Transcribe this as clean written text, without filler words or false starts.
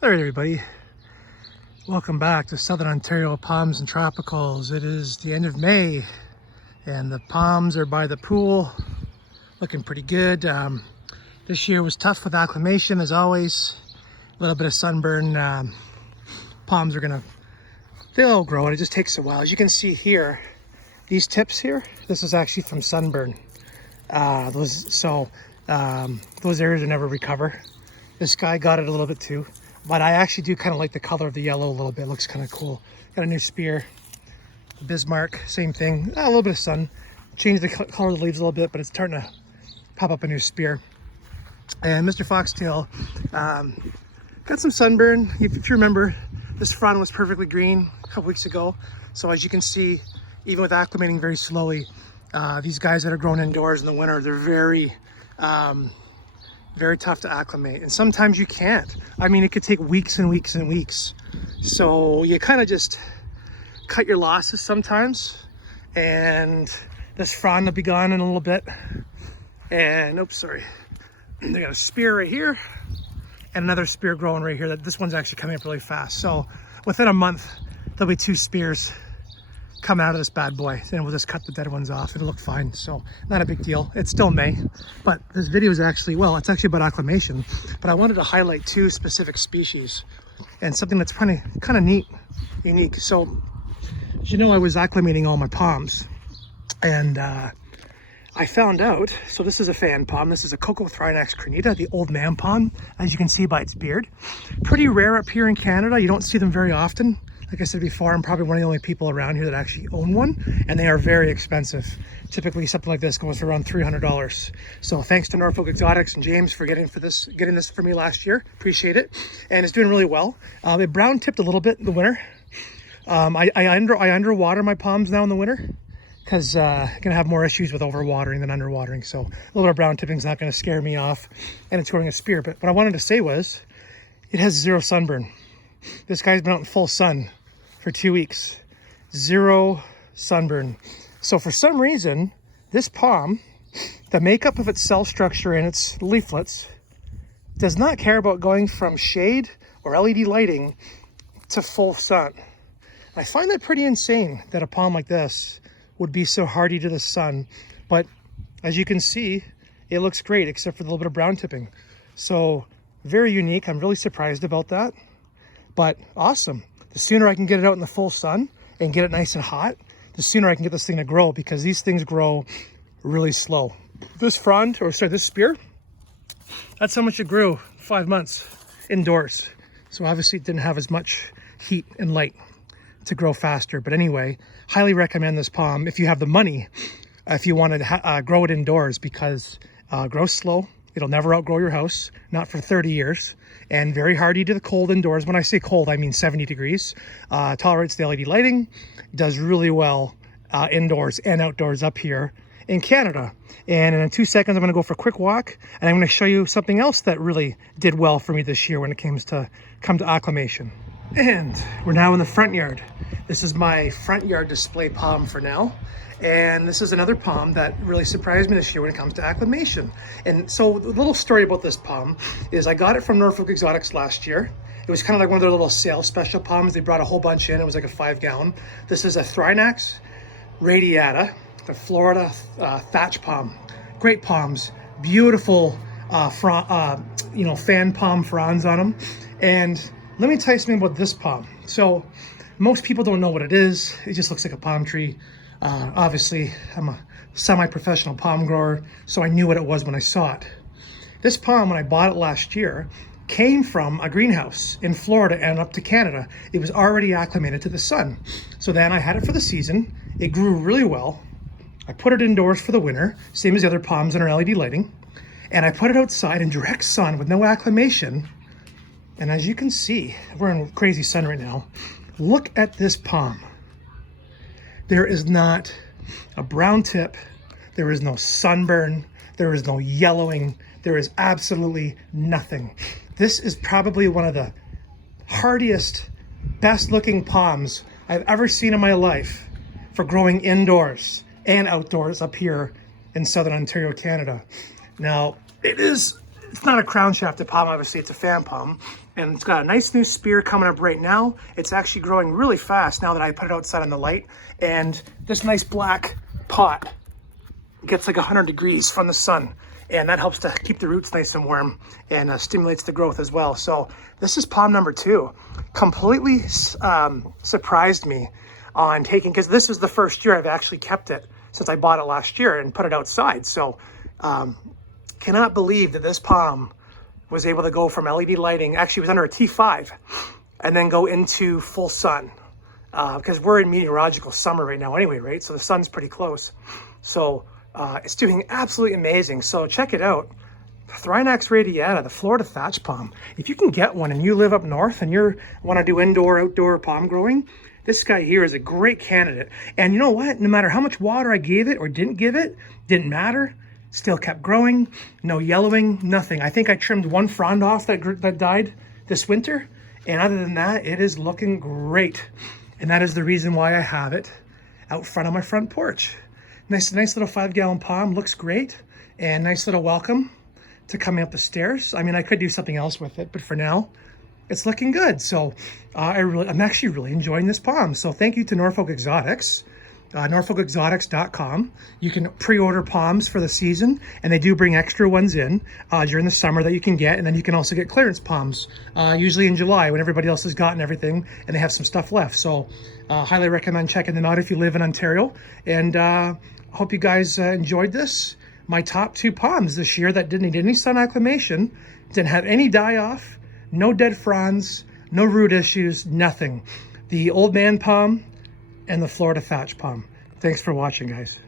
All right, everybody. Welcome back to Southern Ontario Palms and Tropicals. It is the end of May and the palms are by the pool, looking pretty good. This year was tough with acclimation as always. A little bit of sunburn. Palms are they'll all grow and it just takes a while. As you can see here, these tips here, this is actually from sunburn. Those areas will never recover. This guy got it a little bit too. But I actually do kind of like the color of the yellow a little bit. It looks kind of cool. Got a new spear. Bismarck, same thing. A little bit of sun. Changed the color of the leaves a little bit, but it's starting to pop up a new spear. And Mr. Foxtail got some sunburn. If you remember, this frond was perfectly green a couple weeks ago. So as you can see, even with acclimating very slowly, these guys that are grown indoors in the winter, they're very tough to acclimate, and sometimes you can't. I mean, it could take weeks and weeks and weeks. So you kind of just cut your losses sometimes, and this frond will be gone in a little bit. And oops, sorry. They got a spear right here and another spear growing right here. This one's actually coming up really fast. So within a month, there'll be 2 spears come out of this bad boy, and we'll just cut the dead ones off. It'll look fine, so not a big deal. It's still May, but this video is actually, well, it's actually about acclimation, but I wanted to highlight 2 specific species and something that's kind of neat, unique. So as you know, I was acclimating all my palms, and I found out, so this is a fan palm. This is a Cocothrinax crenita, the old man palm, as you can see by its beard. Pretty rare up here in Canada. You don't see them very often. Like I said before, I'm probably one of the only people around here that actually own one, and they are very expensive. Typically, something like this goes for around $300. So thanks to Norfolk Exotics and James for getting this for me last year. Appreciate it, and it's doing really well. It brown tipped a little bit in the winter. I underwater my palms now in the winter because I'm gonna have more issues with overwatering than underwatering. So a little bit of brown tipping is not gonna scare me off, and it's growing a spear. But what I wanted to say was, it has 0 sunburn. This guy's been out in full sun for 2 weeks. 0 sunburn. So for some reason, this palm, the makeup of its cell structure and its leaflets, does not care about going from shade or LED lighting to full sun. I find that pretty insane that a palm like this would be so hardy to the sun. But as you can see, it looks great except for the little bit of brown tipping. So very unique. I'm really surprised about that. But awesome. The sooner I can get it out in the full sun and get it nice and hot, the sooner I can get this thing to grow, because these things grow really slow. This spear, that's how much it grew, 5 months indoors. So obviously it didn't have as much heat and light to grow faster. But anyway, highly recommend this palm if you have the money, if you want to grow it indoors, because it grows slow. It'll never outgrow your house, not for 30 years, and very hardy to the cold indoors. When I say cold, I mean 70 degrees. Tolerates the LED lighting, does really well indoors and outdoors up here in Canada. And in 2 seconds, I'm gonna go for a quick walk, and I'm gonna show you something else that really did well for me this year when it comes to acclimation. And we're now in the front yard. This is my front yard display palm for now. And this is another palm that really surprised me this year when it comes to acclimation. And so the little story about this palm is I got it from Norfolk Exotics last year. It was kind of like one of their little sales special palms. They brought a whole bunch in. It was like a 5-gallon. This is a Thrinax radiata, the Florida thatch palm. Great palms, beautiful fan palm fronds on them. And let me tell you something about this palm. So most people don't know what it is. It just looks like a palm tree. Obviously, I'm a semi-professional palm grower, so I knew what it was when I saw it. This palm, when I bought it last year, came from a greenhouse in Florida and up to Canada. It was already acclimated to the sun. So then I had it for the season. It grew really well. I put it indoors for the winter, same as the other palms in our LED lighting. And I put it outside in direct sun with no acclimation. And as you can see, we're in crazy sun right now. Look at this palm. There is not a brown tip. There is no sunburn. There is no yellowing. There is absolutely nothing. This is probably one of the hardiest, best looking palms I've ever seen in my life for growing indoors and outdoors up here in Southern Ontario, Canada. Now, it is it's not a crown shafted palm, obviously it's a fan palm. And it's got a nice new spear coming up right now. It's actually growing really fast now that I put it outside in the light. And this nice black pot gets like 100 degrees from the sun. And that helps to keep the roots nice and warm and stimulates the growth as well. So this is palm number 2. Completely surprised me on taking, because this is the first year I've actually kept it since I bought it last year and put it outside. So cannot believe that this palm was able to go from LED lighting, actually it was under a T5, and then go into full sun. Because we're in meteorological summer right now anyway, right? So the sun's pretty close. So it's doing absolutely amazing. So check it out. Thrinax radiata, the Florida thatch palm. If you can get one and you live up north and you want to do indoor, outdoor palm growing, this guy here is a great candidate. And you know what? No matter how much water I gave it or didn't give it, didn't matter. Still kept growing, no yellowing, nothing. I think I trimmed one frond off that died this winter. And other than that, it is looking great. And that is the reason why I have it out front of my front porch. Nice little 5-gallon palm, looks great. And nice little welcome to coming up the stairs. I mean, I could do something else with it, but for now, it's looking good. So I'm actually really enjoying this palm. So thank you to Norfolk Exotics. NorfolkExotics.com. You can pre-order palms for the season, and they do bring extra ones in during the summer that you can get, and then you can also get clearance palms, usually in July when everybody else has gotten everything and they have some stuff left. So highly recommend checking them out if you live in Ontario, and hope you guys enjoyed this. My top 2 palms this year that didn't need any sun acclimation, didn't have any die-off, no dead fronds, no root issues, nothing. The Old Man palm and the Florida thatch palm. Thanks for watching, guys.